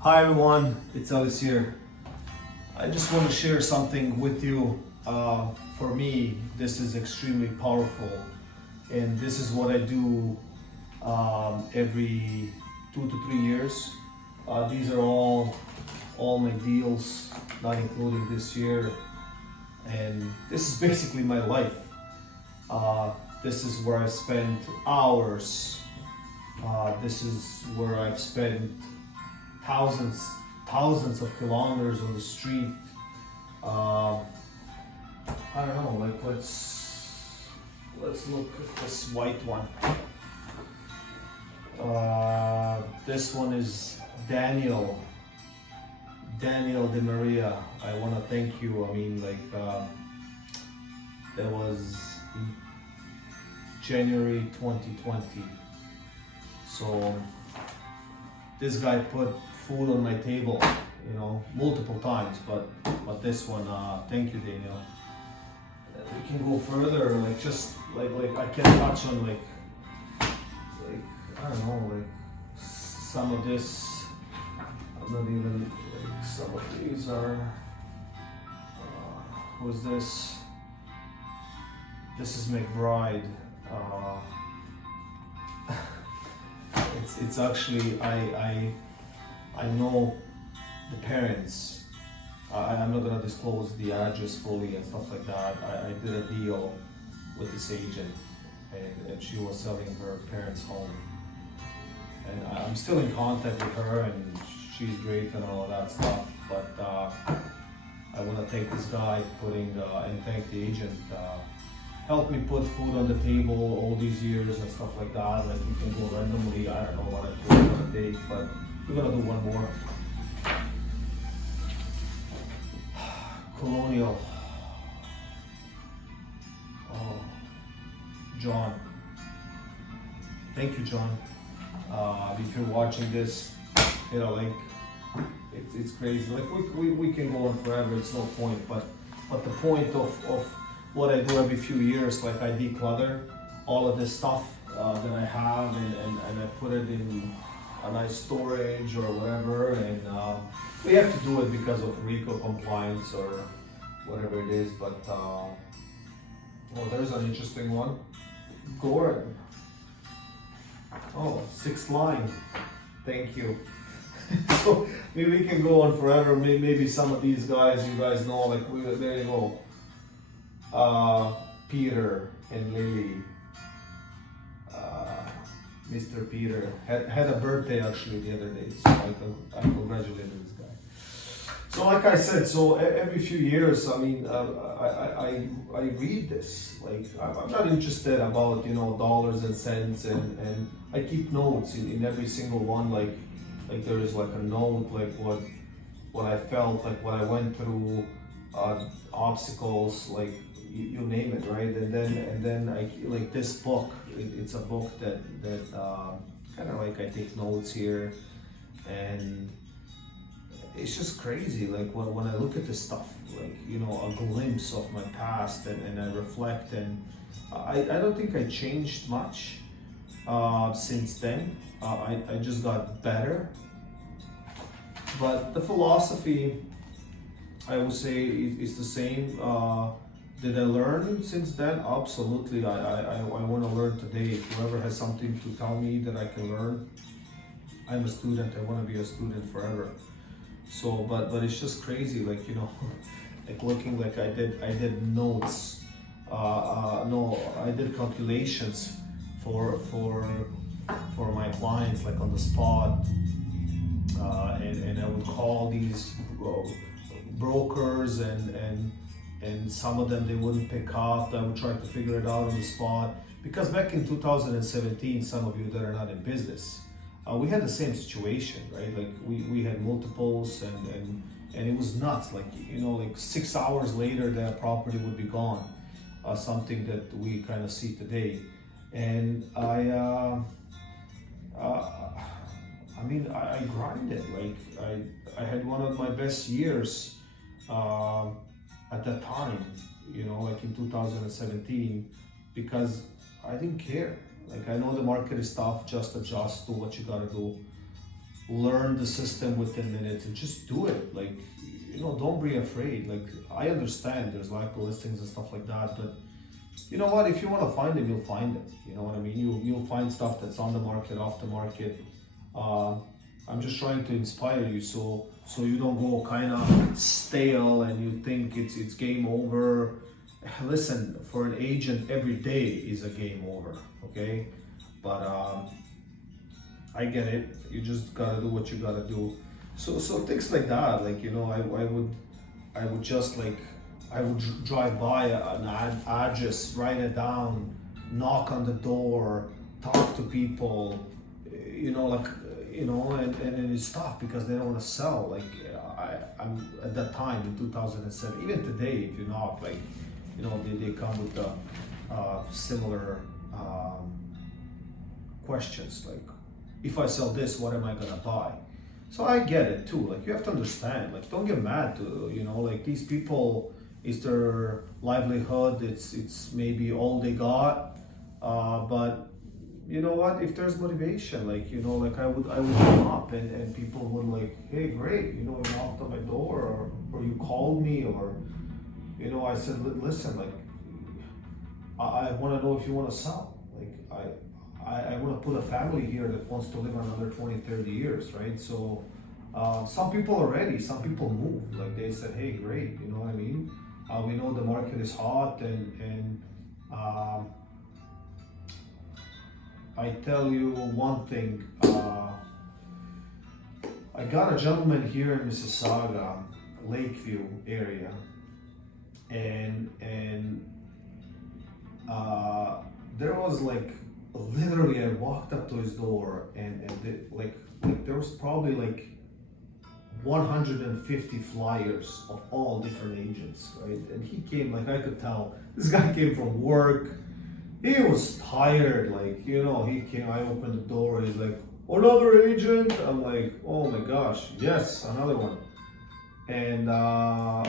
Hi everyone, it's Ellis here. I just want to share something with you. For me, this is extremely powerful, and this is what I do every 2 to 3 years. These are all my deals, not including this year, and this is basically my life. This is where I spend hours. This is where I've spent thousands of kilometers on the street. I don't know, like let's look at this white one. This one is Daniel De Maria. I want to thank you. I mean, that was in January 2020. So this guy put food on my table, multiple times, but this one, thank you, Daniel. We can go further, like I can touch on like I don't know, like some of this. I'm not even like some of these are. Who's this? This is McBride. It's actually I know the parents. I'm not gonna disclose the address fully and stuff like that. I did a deal with this agent, and she was selling her parents' home, and I'm still in contact with her, and she's great and all of that stuff. But I want to thank this guy and thank the agent. Helped me put food on the table all these years and stuff like that. Like you can go randomly. I don't know what I'm gonna take, but we're gonna do one more. Colonial. Oh, John. Thank you, John. If you're watching this, it's crazy. Like we can go on forever. It's no point. But the point of what I do every few years, like I declutter all of this stuff that I have, and I put it in a nice storage or whatever, and we have to do it because of RICO compliance or whatever it is. But there's an interesting one. Gordon. Oh, sixth line. Thank you. So maybe we can go on forever. Maybe some of these guys you guys know. Like there you go. Peter and Lily. Mr. Peter had a birthday actually the other day, so I congratulated this guy. So like I said, so every few years, I mean, I read this. Like I'm not interested about dollars and cents, and I keep notes in every single one. Like there is like a note, like what I felt, like what I went through, obstacles, like you name it, right? And then I like this book. It's a book that kind of like I take notes here, and it's just crazy. Like when I look at this stuff, like a glimpse of my past, and I reflect, and I don't think I changed much since then. I just got better, but the philosophy, I would say, is the same. Did I learn since then? Absolutely. I want to learn today. If whoever has something to tell me that I can learn, I'm a student. I want to be a student forever. So, but it's just crazy. Like like looking, like I did notes. No, I did calculations for my clients, like on the spot, and I would call these brokers, and some of them they wouldn't pick up. I would try to figure it out on the spot, because back in 2017, some of you that are not in business, we had the same situation, right? Like we had multiples, and it was nuts. Like like 6 hours later, that property would be gone. Something that we kind of see today, and I mean, I grinded. Like I had one of my best years at that time, like in 2017, because I didn't care. Like I know the market is tough, just adjust to what you gotta do. learn the system within minutes and just do it. Like, don't be afraid. Like, I understand there's lack of listings and stuff like that, but you know what? If you want to find them, you'll find them. You know what I mean? You'll find stuff that's on the market, off the market. I'm just trying to inspire you, so you don't go kind of stale and you think it's game over. Listen, for an agent, every day is a game over. Okay, but I get it. You just gotta do what you gotta do. So things like that. Like, I would just like. I would drive by an address, write it down, knock on the door, talk to people, and it's tough because they don't want to sell. Like, I'm at that time in 2007, even today, if you knock, like, they come with the similar questions, like, if I sell this, what am I gonna buy? So I get it too. Like, you have to understand. Like, don't get mad to, like, these people. It's their livelihood. It's maybe all they got. But you know what? If there's motivation, like, like I would come up and people would like, hey, great, you knocked on my door, or you called me, or I said, listen, like, I want to know if you want to sell. Like, I want to put a family here that wants to live another 20, 30 years, right? So some people are ready. Some people move. Like, they said, hey, great, you know what I mean? We know the market is hot, and I tell you one thing. I got a gentleman here in Mississauga, Lakeview area, and there was like literally I walked up to his door and like there was probably like 150 flyers of all different agents, right? And he came, like, I could tell this guy came from work. He was tired, like, he came, I opened the door, he's like, another agent? I'm like, oh my gosh, yes, another one. And I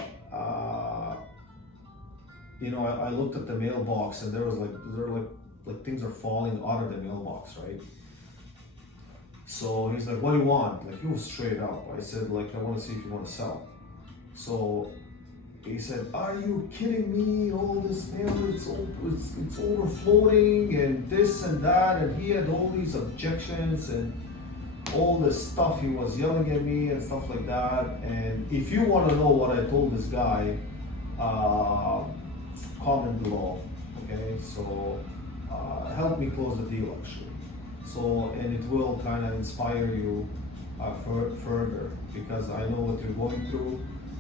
looked at the mailbox, and there were like things are falling out of the mailbox, right? So he's like, what do you want? Like, he was straight up. I said, like, I want to see if you want to sell. So he said, are you kidding me? All this mail, it's overflowing and this and that. And he had all these objections and all this stuff. He was yelling at me and stuff like that. And if you want to know what I told this guy, comment below. Okay, so help me close the deal, actually. So, and it will kind of inspire you further, because I know what you're going through.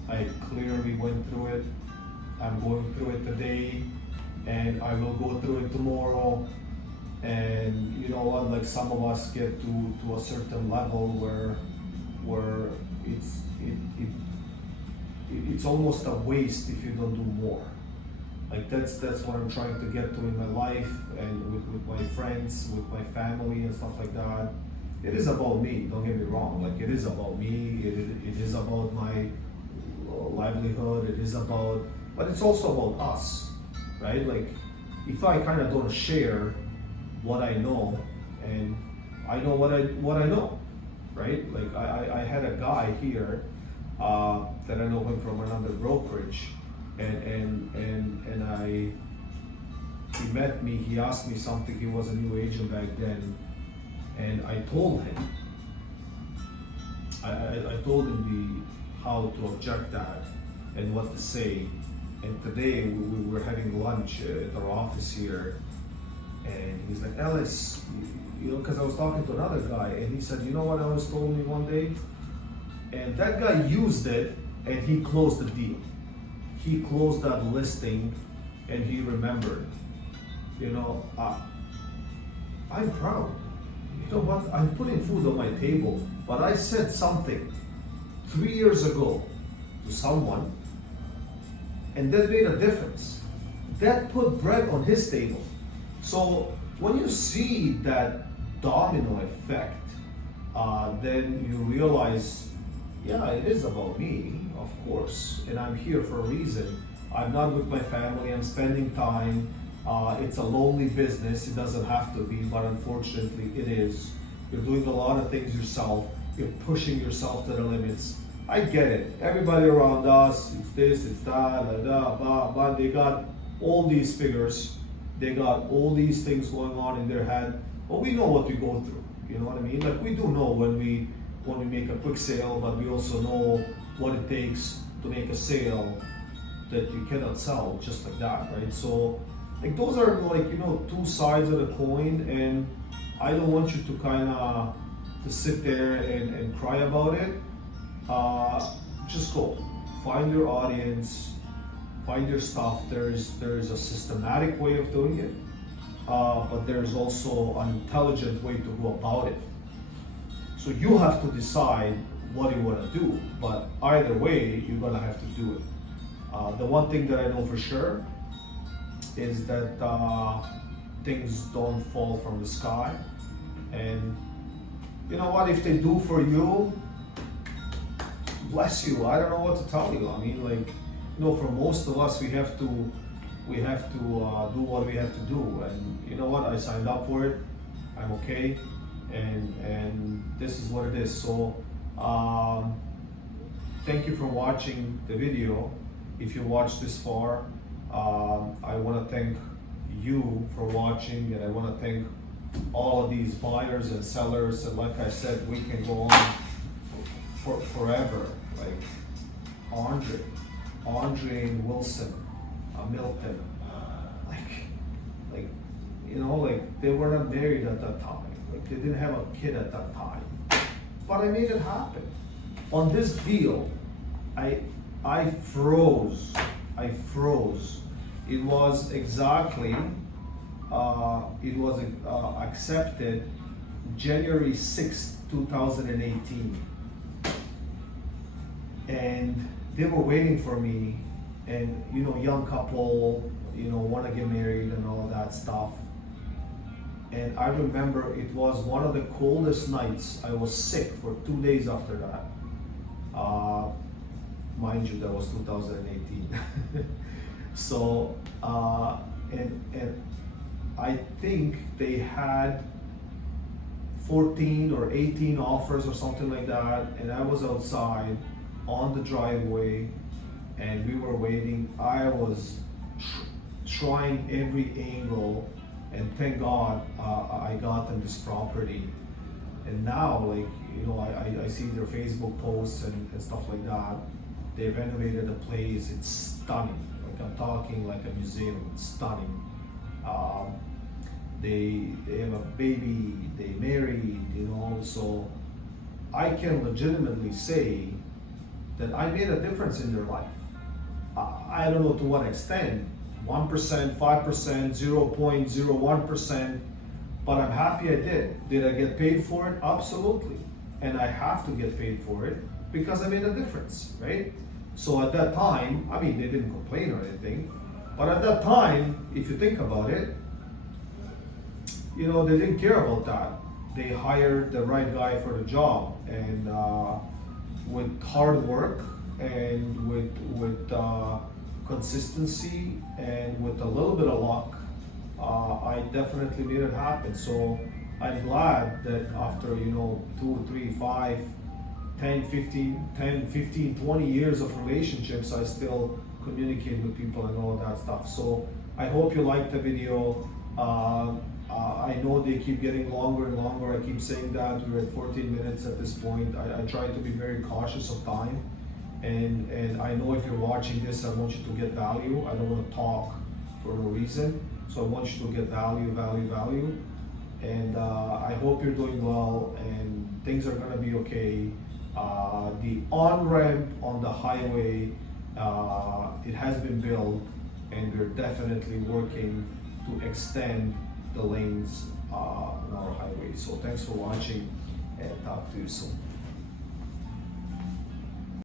I clearly went through it. I'm going through it today, and I will go through it tomorrow. And you know what? Like, some of us get to a certain level where it's almost a waste if you don't do more. Like, that's what I'm trying to get to in my life, and with my friends, with my family and stuff like that. It is about me, don't get me wrong. Like, it is about me, it is about my livelihood, it is about, but it's also about us, right? Like, if I kind of don't share what I know, and I know what I know, right? Like, I had a guy here that I know him from another brokerage. And he met me, he asked me something, he was a new agent back then, and I told him, I told him how to object that and what to say. And today we were having lunch at our office here, and he's like, Ellis, because I was talking to another guy, and he said, you know what Ellis told me one day? And that guy used it, and he closed the deal. He closed that listing, and he remembered. I'm proud. You know what? I'm putting food on my table, but I said something 3 years ago to someone, and that made a difference. That put bread on his table. So when you see that domino effect, then you realize, yeah, it is about me, of course, and I'm here for a reason. I'm not with my family, I'm spending time. It's a lonely business, it doesn't have to be, but unfortunately it is. You're doing a lot of things yourself. you're pushing yourself to the limits. I get it. Everybody around us, it's this, it's that, blah. They got all these figures, they got all these things going on in their head. But we know what we go through. You know what I mean? Like we do know when we make a quick sale, but we also know what it takes to make a sale that you cannot sell just like that, right? So like those are like, you know, two sides of the coin, and I don't want you to kind of to sit there and cry about it. Just go find your audience, find your stuff. There's a systematic way of doing it, but there's also an intelligent way to go about it. So you have to decide what you want to do, but either way, you're gonna have to do it. The one thing that I know for sure is that things don't fall from the sky, and you know what? If they do for you, bless you. I don't know what to tell you. I mean, like, you know, for most of us, we have to do what we have to do, and you know what? I signed up for it. I'm okay, and this is what it is. So, thank you for watching the video. If you watched this far, I want to thank you for watching, and I want to thank all of these buyers and sellers. And like I said, we can go on for forever. Like Andre and Wilson, Milton, like you know, like they were not married at that time. Like they didn't have a kid at that time. But I made it happen. On this deal, I froze. It was exactly, accepted January 6th, 2018. And they were waiting for me, and you know, young couple, you know, want to get married and all of that stuff. And I remember it was one of the coldest nights. I was sick for 2 days after that. Mind you, that was 2018. So, and I think they had 14 or 18 offers or something like that. And I was outside on the driveway, and we were waiting. I was trying every angle, and thank God I got them this property. And now, like, you know, I see their Facebook posts and stuff like that. They renovated the place. It's stunning. Like, I'm talking like a museum. It's stunning. They have a baby. They married. You know, so I can legitimately say that I made a difference in their life. I don't know to what extent. 1%, 5%, 0.01%, but I'm happy I did. Did I get paid for it? Absolutely. And I have to get paid for it because I made a difference, right? So at that time, I mean, they didn't complain or anything, but at that time, if you think about it, you know, they didn't care about that. They hired the right guy for the job, and with hard work and with consistency and with a little bit of luck, I definitely made it happen. So I'm glad that after, you know, 2, 3, 5, 10, 15, 20 years of relationships, I still communicate with people and all of that stuff. So I hope you liked the video. I know they keep getting longer and longer. I keep saying that. We're at 14 minutes at this point. I try to be very cautious of time. And I know if you're watching this, I want you to get value. I don't want to talk for no reason. So I want you to get value. And I hope you're doing well and things are gonna be okay. The on-ramp on the highway, it has been built, and we're definitely working to extend the lanes on our highway. So thanks for watching, and talk to you soon.